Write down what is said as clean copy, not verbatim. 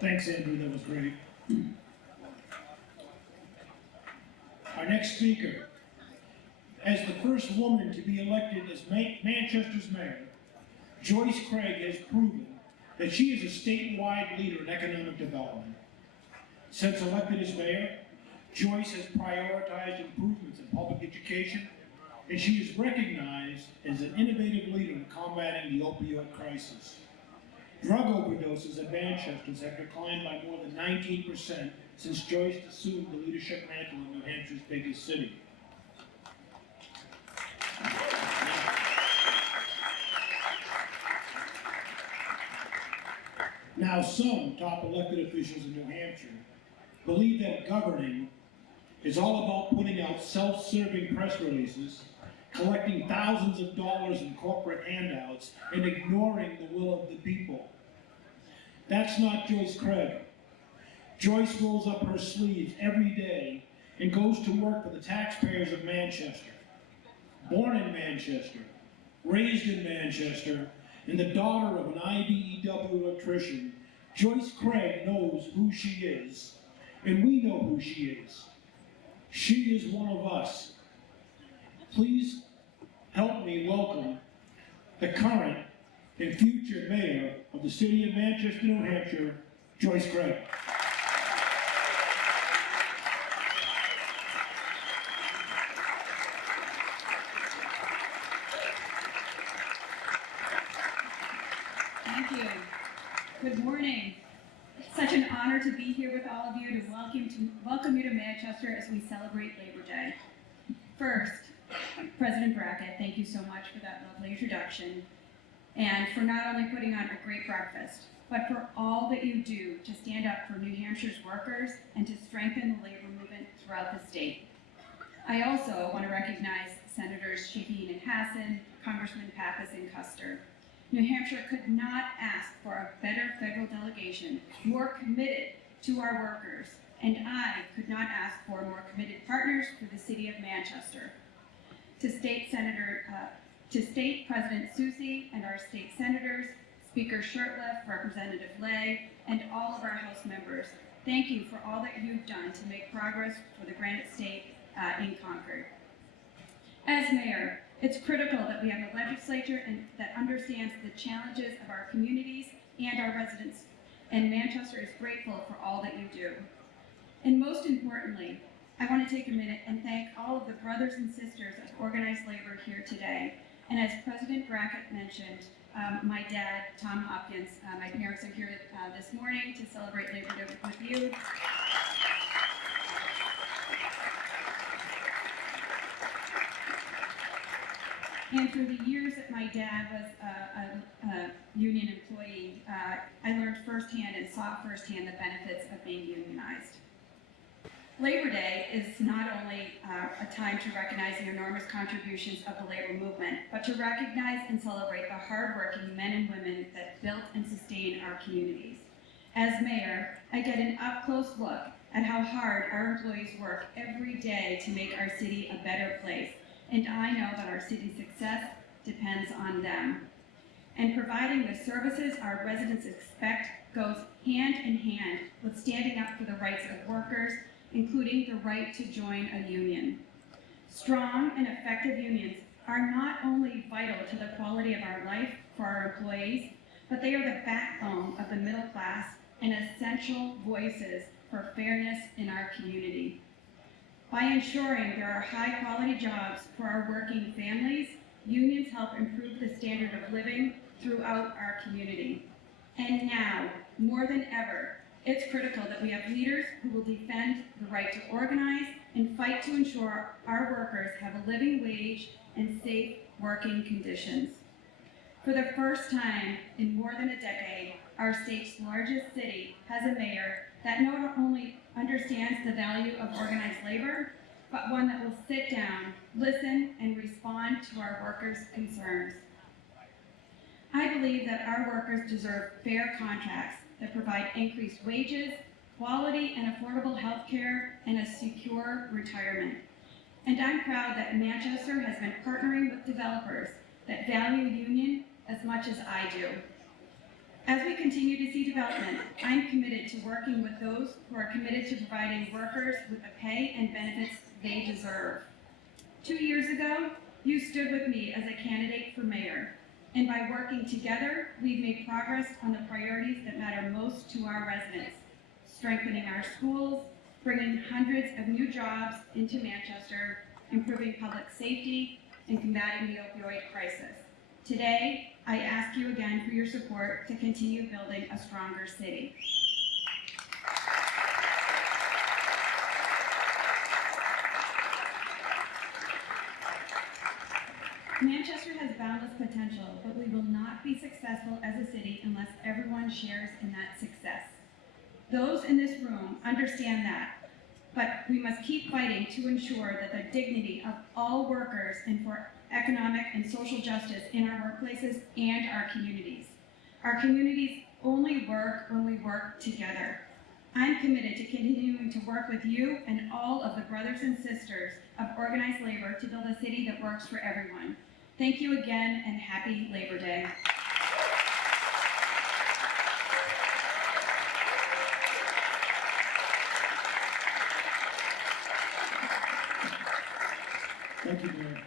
Thanks, Andrew, that was great. Our next speaker, as the first woman to be elected as Manchester's mayor, Joyce Craig has proven that she is a statewide leader in economic development. Since elected as mayor, Joyce has prioritized improvements in public education, and she is recognized as an innovative leader in combating the opioid crisis. Drug overdoses in Manchester have declined by more than 19% since Joyce assumed the leadership mantle in New Hampshire's biggest city. Now, some top elected officials in New Hampshire believe that governing is all about putting out self-serving press releases, collecting thousands of dollars in corporate handouts, and ignoring the will of the people. That's not Joyce Craig. Joyce rolls up her sleeves every day and goes to work for the taxpayers of Manchester. Born in Manchester, raised in Manchester, and the daughter of an IBEW electrician, Joyce Craig knows who she is, and we know who she is. She is one of us. Please help me welcome the current and future mayor of the city of Manchester, New Hampshire, Joyce Craig. Thank you. Good morning. It's such an honor to be here with all of you to welcome you to Manchester as we celebrate Labor Day. First, President Brackett, thank you so much for that lovely introduction and for not only putting on a great breakfast, but for all that you do to stand up for New Hampshire's workers and to strengthen the labor movement throughout the state. I also want to recognize Senators Shaheen and Hassan, Congressman Pappas and Custer. New Hampshire could not ask for a better federal delegation, more committed to our workers, and I could not ask for more committed partners for the city of Manchester. To State President Susie and our state senators, Speaker Shurtleff, Representative Lay, and all of our House members, thank you for all that you've done to make progress for the Granite State in Concord. As mayor, it's critical that we have a legislature that understands the challenges of our communities and our residents, and Manchester is grateful for all that you do. And most importantly, I want to take a minute and thank all of the brothers and sisters of organized labor here today. And as President Brackett mentioned, my dad, Tom Hopkins, my parents are here this morning to celebrate Labor Day with you. And through the years that my dad was a union employee, I learned firsthand and saw firsthand the benefits of being unionized. Labor Day is not only a time to recognize the enormous contributions of the labor movement, but to recognize and celebrate the hardworking men and women that built and sustain our communities. As mayor, I get an up-close look at how hard our employees work every day to make our city a better place. And I know that our city's success depends on them. And providing the services our residents expect goes hand in hand with standing up for the rights of workers, including the right to join a union. Strong and effective unions are not only vital to the quality of our life for our employees, but they are the backbone of the middle class and essential voices for fairness in our community. By ensuring there are high-quality jobs for our working families, unions help improve the standard of living throughout our community. And now, more than ever, it's critical that we have leaders who will defend the right to organize and fight to ensure our workers have a living wage and safe working conditions. For the first time in more than a decade, our state's largest city has a mayor that not only understands the value of organized labor, but one that will sit down, listen, and respond to our workers' concerns. I believe that our workers deserve fair contracts that provide increased wages, quality and affordable health care, and a secure retirement. And I'm proud that Manchester has been partnering with developers that value union as much as I do. As we continue to see development, I'm committed to working with those who are committed to providing workers with the pay and benefits they deserve. 2 years ago, you stood with me as a candidate for mayor, and by working together, we've made progress on the priorities that matter most to our residents: strengthening our schools, bringing hundreds of new jobs into Manchester, improving public safety, and combating the opioid crisis. Today, I ask you again for your support to continue building a stronger city. Manchester has boundless potential, but we will not be successful as a city unless everyone shares in that success. Those in this room understand that, but we must keep fighting to ensure that the dignity of all workers and for economic and social justice in our workplaces and our communities. Our communities only work when we work together. I'm committed to continuing to work with you and all of the brothers and sisters of organized labor to build a city that works for everyone. Thank you again, and happy Labor Day. Thank you, Mayor.